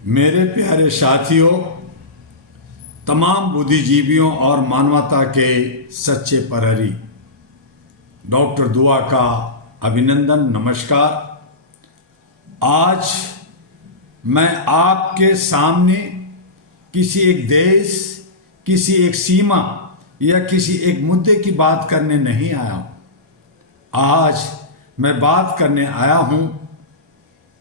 मेरे प्यारे साथियों, तमाम बुद्धिजीवियों और मानवता के सच्चे प्रहरी, डॉक्टर दुआ का अभिनंदन, नमस्कार। आज मैं आपके सामने किसी एक देश, किसी एक सीमा या किसी एक मुद्दे की बात करने नहीं आया हूं। आज मैं बात करने आया हूं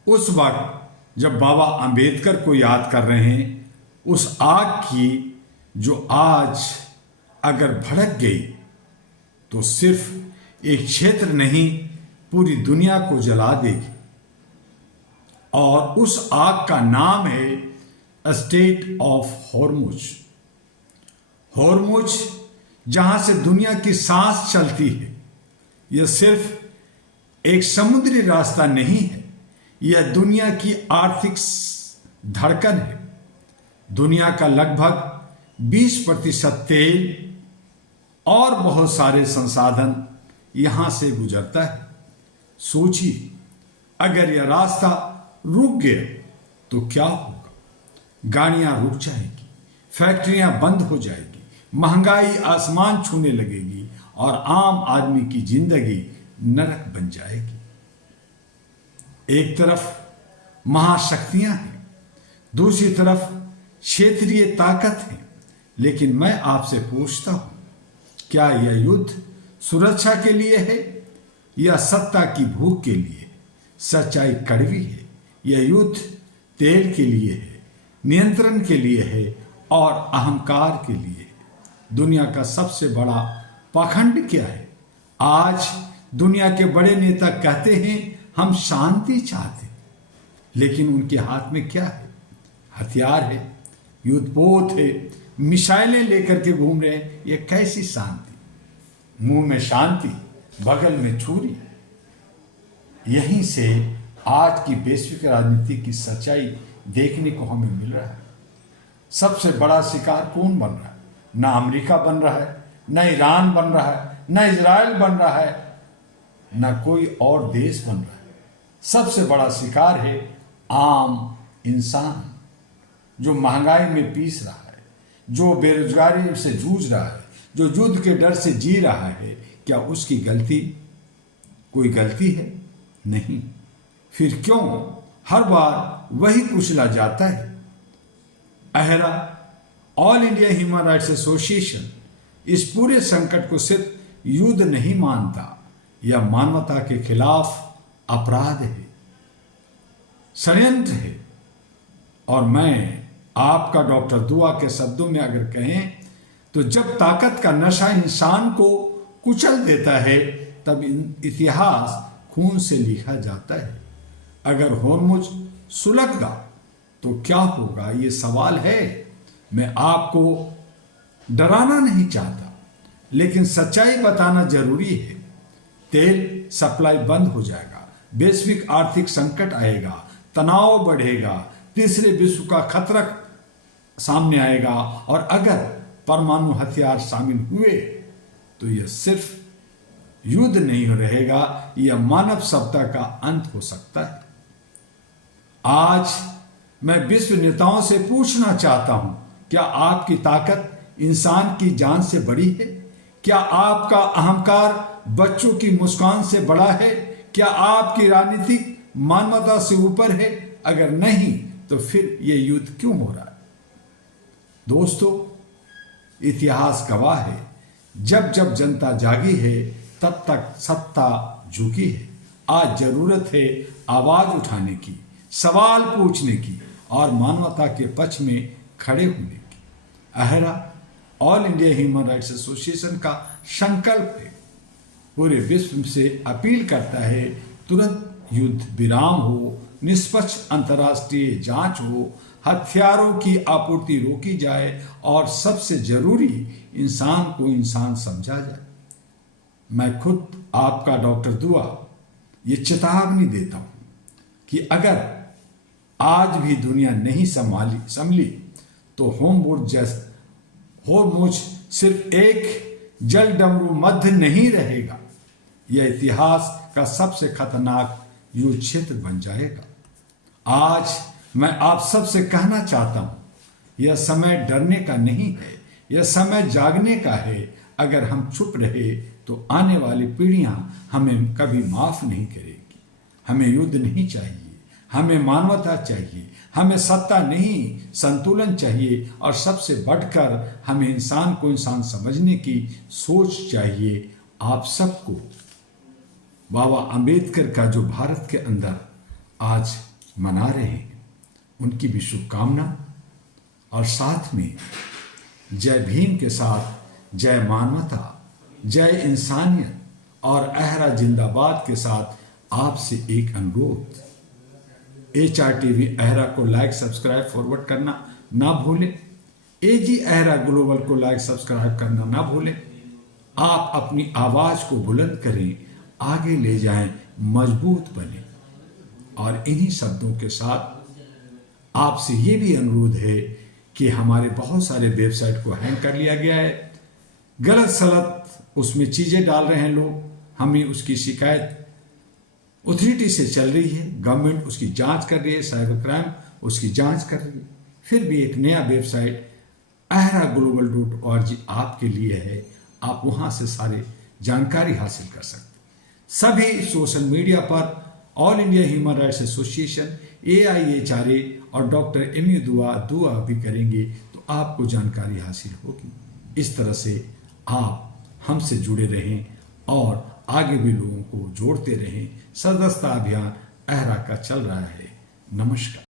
उस वक्त जब बाबा अंबेडकर को याद कर रहे हैं, उस आग की जो आज अगर भड़क गई तो सिर्फ एक क्षेत्र नहीं, पूरी दुनिया को जला देगी। और उस आग का नाम है स्टेट ऑफ हॉर्मुज। हॉर्मुज जहां से दुनिया की सांस चलती है, यह सिर्फ एक समुद्री रास्ता नहीं है, यह दुनिया की आर्थिक धड़कन है। दुनिया का लगभग 20% तेल और बहुत सारे संसाधन यहां से गुजरता है। सोचिए, अगर यह रास्ता रुक गया तो क्या होगा? गाड़ियां रुक जाएगी, फैक्ट्रियां बंद हो जाएगी, महंगाई आसमान छूने लगेगी और आम आदमी की जिंदगी नरक बन जाएगी। एक तरफ महाशक्तियां हैं, दूसरी तरफ क्षेत्रीय ताकत है। लेकिन मैं आपसे पूछता हूं, क्या यह युद्ध सुरक्षा के लिए है या सत्ता की भूख के लिए? सच्चाई कड़वी है। यह युद्ध तेल के लिए है, नियंत्रण के लिए है और अहंकार के लिए है। दुनिया का सबसे बड़ा पाखंड क्या है? आज दुनिया के बड़े नेता कहते हैं हम शांति चाहते, लेकिन उनके हाथ में क्या है? हथियार है, युद्धपोत है, मिसाइलें लेकर के घूम रहे हैं। ये कैसी शांति? मुंह में शांति, बगल में छुरी। यहीं से आज की वैश्विक राजनीति की सच्चाई देखने को हमें मिल रहा है। सबसे बड़ा शिकार कौन बन रहा है? ना अमेरिका बन रहा है, ना ईरान बन रहा है, ना इजराइल बन रहा है, ना कोई और देश बन रहा है। सबसे बड़ा शिकार है आम इंसान, जो महंगाई में पीस रहा है, जो बेरोजगारी से जूझ रहा है, जो युद्ध के डर से जी रहा है। क्या उसकी गलती कोई गलती है? नहीं। फिर क्यों हर बार वही कुचला जाता है? AHRA, All India Human Rights Association, इस पूरे संकट को सिर्फ युद्ध नहीं मानता, यह मानवता के खिलाफ अपराध है, षड्यंत्र है। और मैं आपका डॉक्टर दुआ के शब्दों में अगर कहें तो जब ताकत का नशा इंसान को कुचल देता है, तब इतिहास खून से लिखा जाता है। अगर हॉर्मुज सुलग गया तो क्या होगा? ये सवाल है। मैं आपको डराना नहीं चाहता, लेकिन सच्चाई बताना जरूरी है। तेल सप्लाई बंद हो जाएगा, वैश्विक आर्थिक संकट आएगा, तनाव बढ़ेगा, तीसरे विश्व का खतरा सामने आएगा। और अगर परमाणु हथियार शामिल हुए तो यह सिर्फ युद्ध नहीं रहेगा, यह मानव सभ्यता का अंत हो सकता है। आज मैं विश्व नेताओं से पूछना चाहता हूं, क्या आपकी ताकत इंसान की जान से बड़ी है? क्या आपका अहंकार बच्चों की मुस्कान से बड़ा है? क्या आपकी राजनीतिक मानवता से ऊपर है? अगर नहीं, तो फिर यह युद्ध क्यों हो रहा है? दोस्तों, इतिहास गवाह है, जब जब जनता जागी है, तब तक सत्ता झुकी है। आज जरूरत है आवाज उठाने की, सवाल पूछने की और मानवता के पक्ष में खड़े होने की। AHRA, All India Human Rights Association का संकल्प है, पूरे विश्व से अपील करता है, तुरंत युद्ध विराम हो, निष्पक्ष अंतर्राष्ट्रीय जांच हो, हथियारों की आपूर्ति रोकी जाए और सबसे जरूरी, इंसान को इंसान समझा जाए। मैं खुद आपका डॉक्टर दुआ ये चेतावनी देता हूं कि अगर आज भी दुनिया नहीं संभली तो हॉर्मुज सिर्फ एक जल डमरू मध्य नहीं रहेगा, यह इतिहास का सबसे खतरनाक युद्ध क्षेत्र बन जाएगा। आज मैं आप सबसे कहना चाहता हूं, यह समय डरने का नहीं है, यह समय जागने का है। अगर हम चुप रहे तो आने वाली पीढ़ियां हमें कभी माफ नहीं करेगी। हमें युद्ध नहीं चाहिए, हमें मानवता चाहिए, हमें सत्ता नहीं संतुलन चाहिए, और सबसे बढ़कर हमें इंसान को इंसान समझने की सोच चाहिए। आप सबको बाबा अंबेडकर का जो भारत के अंदर आज मना रहे हैं, उनकी भी शुभकामना, और साथ में जय भीम के साथ जय मानवता, जय इंसानियत और अहरा जिंदाबाद के साथ आपसे एक अनुरोध, HRTV अहरा को लाइक सब्सक्राइब फॉरवर्ड करना ना भूलें। AG अहरा ग्लोबल को लाइक सब्सक्राइब करना ना भूलें। आप अपनी आवाज को बुलंद करें, आगे ले जाएं, मजबूत बने। और इन्हीं शब्दों के साथ आपसे ये भी अनुरोध है कि हमारे बहुत सारे वेबसाइट को हैंग कर लिया गया है, गलत सलत उसमें चीजें डाल रहे हैं लोग। हमें उसकी शिकायत अथॉरिटी से चल रही है, गवर्नमेंट उसकी जांच कर रही है, साइबर क्राइम उसकी जांच कर रही है। फिर भी एक नया वेबसाइट ahraglobal.org आपके लिए है, आप वहां से सारे जानकारी हासिल कर सकते हैं। सभी सोशल मीडिया पर all India Human Rights association, AIHRA और डॉक्टर MU दुआ भी करेंगे तो आपको जानकारी हासिल होगी। इस तरह से आप हमसे जुड़े रहें और आगे भी लोगों को जोड़ते रहें। सदस्यता अभियान अहरा का चल रहा है। नमस्कार।